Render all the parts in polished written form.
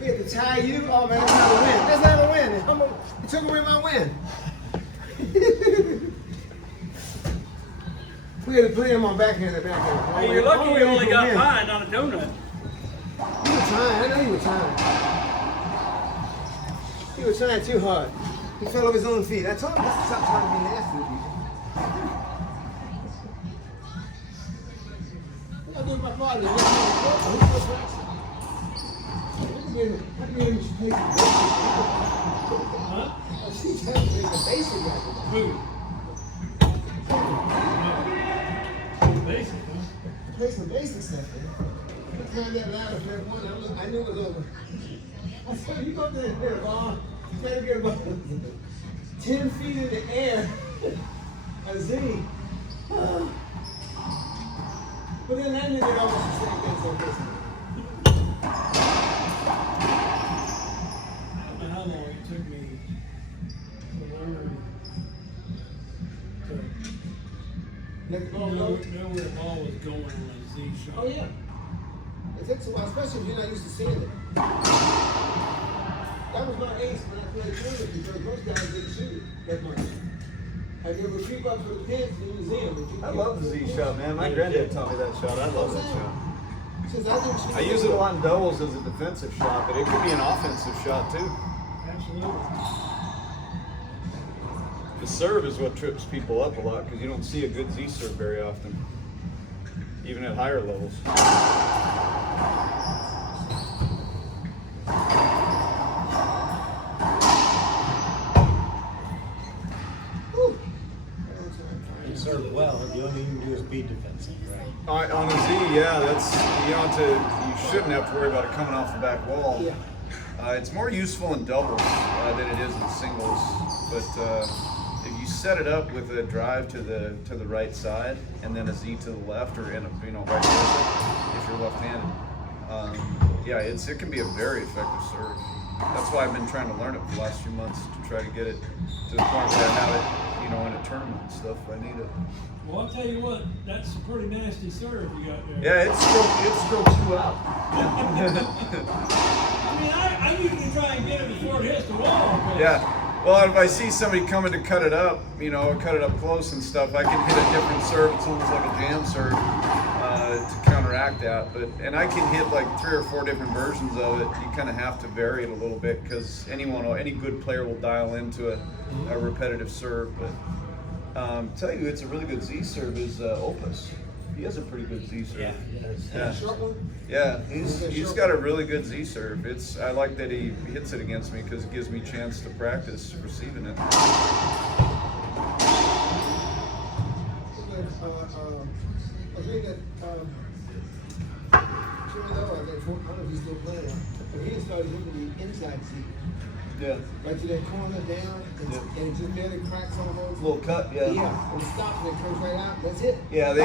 We had to tie you. Oh man, that's not a win. That's not a win. You took away my win. We had to play him on backhand. Hey, you're lucky you only got mine on a donut. You were trying. I know you were trying. He was trying too hard. He fell off his own feet. I told him to stop trying to be nasty with people. What I do with my partner? Huh? She's trying to make a basic right. Who? Basic, huh? Play some basic stuff, man. I climbed that ladder for that one. I knew it was over. I said, you go there, ball. You try to get about 10 feet in the air. A Z. But then that nigga almost the same thing, so listen. I don't know how long it took me to learn to Let the ball go. know where the ball was going on a Z shot. Oh, yeah. It takes a while, especially if you're not used to seeing it. That was my ace when I played tournament because most guys didn't shoot it that much. I give a creep up for the pins in the museum. I love the Z shot, man. My granddad taught me that shot. I love that shot. Since I didn't shoot I use it a lot in doubles as a defensive shot, but it could be an offensive shot too. Absolutely. The serve is what trips people up a lot because you don't see a good Z serve very often, even at higher levels. You serve well, the only thing you do is be defensive, right? On a Z, yeah, that's you shouldn't have to worry about it coming off the back wall. Yeah. It's more useful in doubles than it is in singles, but if you set it up with a drive to the right side and then a Z to the left, or vice versa if you're left-handed, yeah, it can be a very effective serve. That's why I've been trying to learn it for the last few months to try to get it to the point where I have it, in a tournament and stuff. I need it. Well, I'll tell you what, that's a pretty nasty serve you got there. Yeah, it strokes you out. I mean, I usually try and get it before it hits the wall. Yeah. Well, if I see somebody coming to cut it up, cut it up close and stuff, I can hit a different serve. It's almost like a jam serve to counteract that. And I can hit like 3 or 4 different versions of it. You kind of have to vary it a little bit because any good player will dial into a repetitive serve. But tell you, it's a really good Z serve is Opus. He has a pretty good Z serve. Yeah, he does. Yeah. Short one? Yeah, he's got a really good Z serve. I like that he hits it against me because it gives me a chance to practice receiving it. I think that Troy Noah, I don't know if he's still playing, but he started hitting the inside seat. Yeah. Right to that corner down, and it just barely cracks on those. Little cut, yeah. Yeah, and it stops and it comes right out. That's it. Yeah, the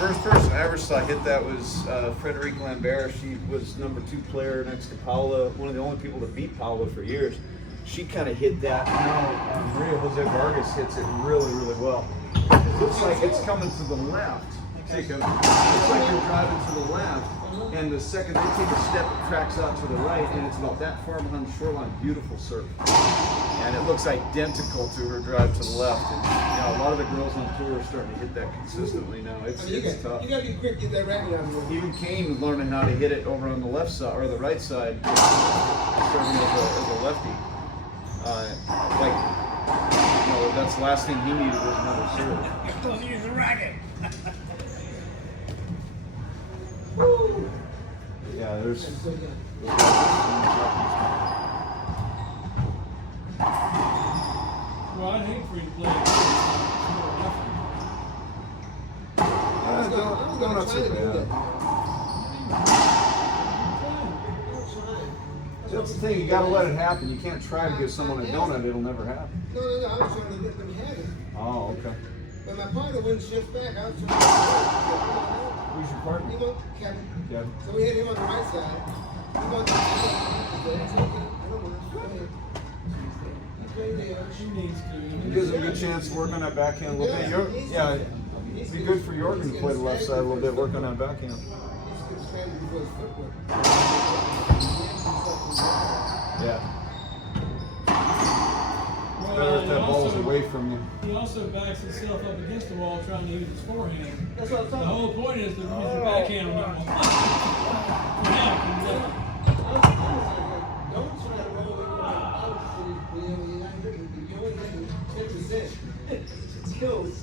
first person I ever saw hit that was Frederique Lambert. She was number 2 player next to Paula, one of the only people to beat Paula for years. She kind of hit that. Now Maria Jose Vargas hits it really, really well. It looks like it's coming to the left. See, it looks like you're driving to the left, and the second they take a step, it cracks out to the right, and it's about that far behind the shoreline. Beautiful surf. And it looks identical to her drive to the left. And, a lot of the girls on tour are starting to hit that consistently now. It's tough. You gotta be quick to get that racket out of the way. Even Kane was learning how to hit it over on the left side, or the right side, serving as a lefty. That's the last thing he needed was another serve. Let's use the racket. Woo! Yeah, there's. That's so good. Well, I'd hate for you to play. Donuts are bad. That's the thing, you gotta let it happen. You can't try to give someone a donut, it'll never happen. No, I was trying to let them have it. Oh, okay. But my partner wouldn't shift back. I was trying to Who's your partner? Kevin. Yeah. So we had him on the right side. He on the left side. It's okay. I don't mind. Go ahead. He's right there. She needs to. It gives him a good chance to work on that backhand a little bit. Yeah, it'd be good for Yorgen to play the left side a little bit, work on that backhand. He's basket's crazy before it's footwork. Yeah. Well, Better if he that ball's also- away from you. He also backs himself up against the wall trying to use his forehand. That's what I'm The talking whole point is to use your backhand on that one. Yeah, Don't try to roll it out when you're not hitting. You only hitting 10%. It's kills.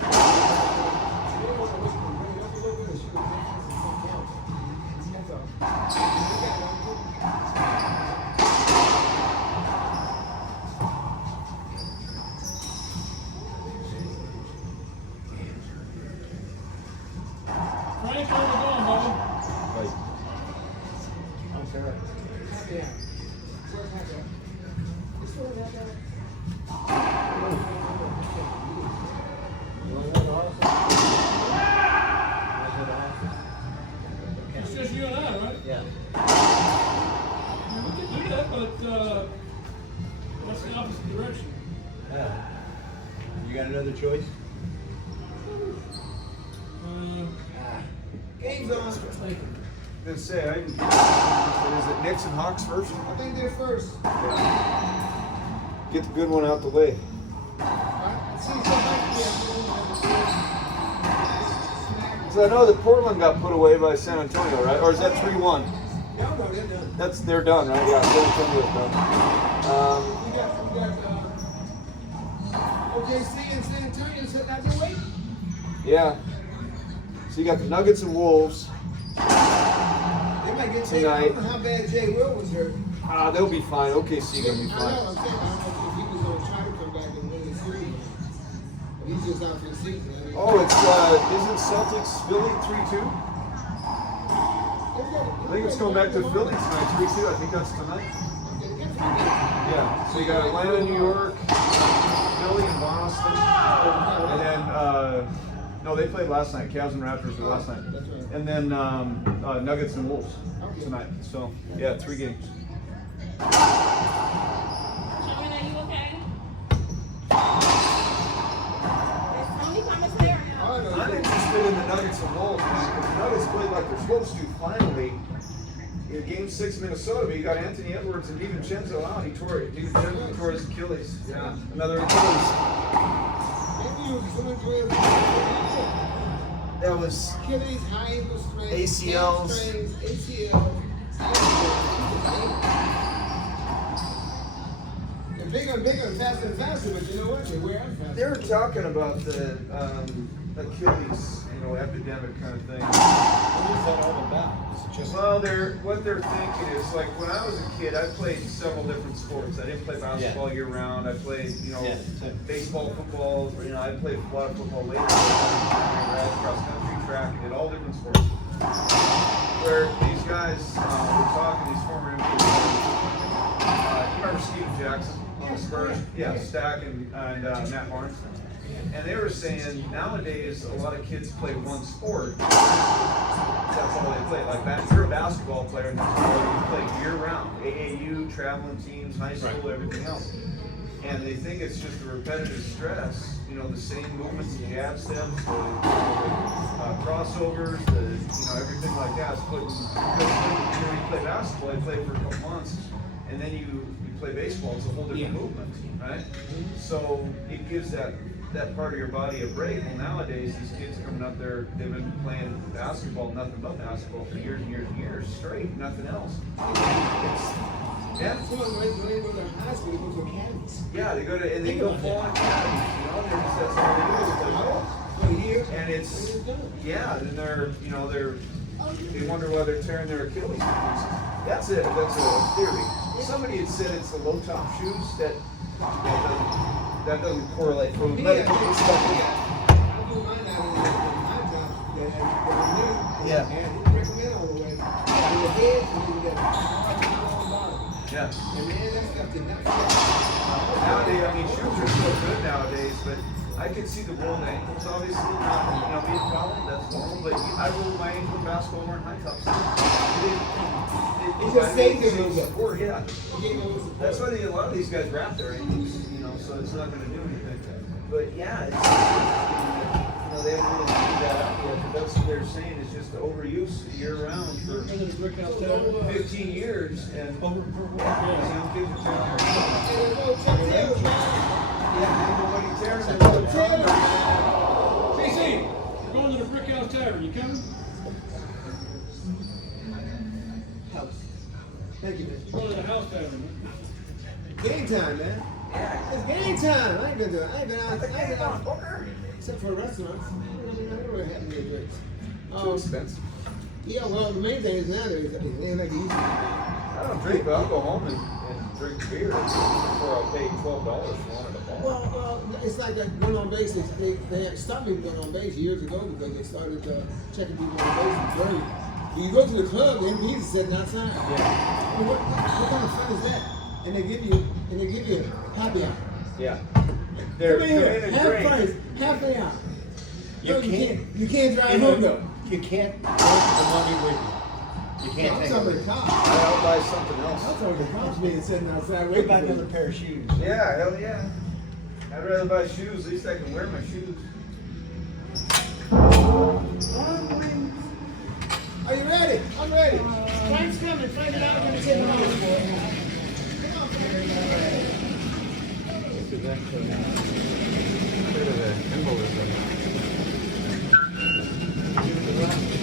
Frank on the ball, Bubba. Right. I'm sorry. Happy out. Where's happy out? It's still happy out. It's just you and I, right? Yeah. We can do that, but that's the opposite direction. Yeah. You got another choice? Game's on. Thank you. I was gonna say, is it Knicks and Hawks first? I think they're first. Get the good one out the way. So I know that Portland got put away by San Antonio, right? Or is that 3-1? No, they're done. They're done, right? Yeah, San Antonio's done. We got OKC and San Antonio sitting out there waiting. Yeah. So you got the Nuggets and Wolves. They might get Jay. I don't know how bad Jay Will was hurt. They'll be fine. OKC gonna be I know, fine. I'm saying, I don't know if he was going to try to come back and win the series. But he's just out for the season. I mean, Oh, it's isn't Celtics Philly 3-2? I think it's going back to Philly tonight, 3-2. I think that's tonight. Yeah. So you got Atlanta, New York, Philly, and Boston, and then no, they played last night. Cavs and Raptors were last night, That's right. and then Nuggets and Wolves tonight. So yeah, 3 games. Jorgen, are you okay? Is Tony coming there now? I'm interested in the Nuggets and Wolves, man, because the Nuggets played like they're supposed to finally. In Game 6 Minnesota, but you got Anthony Edwards and DiVincenzo out. DiVincenzo tore his Achilles. Yeah, another Achilles. That was Achilles, high ankle sprain, ACLs. hamstrings, ACL. They're bigger and faster, but you know what? They wear out faster. they were talking about the Achilles, epidemic kind of thing. What is that all about? Is it just Well, what they're thinking is like when I was a kid, I played several different sports. I didn't play basketball year round. I played, same. baseball, football. I played a lot of football later. Cross country, track, and did all different sports. Where these guys were talking, these former NBA you remember Steve Jackson on the Spurs? Yeah, Stack and Matt Barnes. And they were saying nowadays a lot of kids play one sport. That's all they play. Like if you're a basketball player, and that's all you play year round. AAU, traveling teams, high school, everything else. And they think it's just the repetitive stress. The same movements, the jab steps, the crossovers, everything like that. When you play basketball, you play for a couple months, and then you play baseball. It's a whole different movement, right? So it gives that part of your body a break. Well, nowadays, these kids coming up there, they've been playing basketball, nothing but basketball for years and years and years straight, nothing else. That's when they go to high school, they go to academies. Yeah, they go full on academies, they're just, that's all they do is play ball. For a year, And it's, yeah, then they wonder why they're tearing their Achilles. That's a theory. Somebody had said it's the low top shoes that doesn't correlate from medical perspective. Yeah. Yeah. Nowadays, shoes are so good nowadays, but I can see the rolled ankles, obviously, not being a problem, that's normal, but I rolled my ankle in basketball wearing high tops. It just saves you a little bit. Or, yeah. That's why a lot of these guys wrap their ankles, so it's not going to do anything. But yeah, it's know, they haven't really figured that out yet, but that's what they're saying, is just overuse year-round for Under the brick house tower. 15 years, and Over purple. these Yeah. young kids are tearing their Yeah, ain't nobody tearing their CC, we're going to the brick house tower. You coming? House. Thank you, man. We're going to the house tower, man. Game time, man. It's game time. I ain't been out. Except for restaurants. I don't really have any drinks. Too expensive. Yeah, well, the main thing is nowadays, they make it easy. I don't drink, but I'll go home and drink beer before I'll pay $12 for one at a bar. Well, it's like that going on base. They had stopped me going on base years ago because they started checking people on base and dirty. You go to the club, the MPs are sitting outside. Yeah. I mean, what kind of fun is that? And they give you happy hour. Yeah. Come in here, have price, happy hour. No, you can't drive home though. You can't take the money with you. You can't I'm take talking it. to the cops. I'll buy something I'm else. talking to the cops being sitting outside What waiting about for another you. pair of shoes? Yeah, hell yeah. I'd rather buy shoes, at least I can wear my shoes. Are you ready? I'm ready. Frank's coming. Frank's not going to take it off. Come on, Frank. Look at that.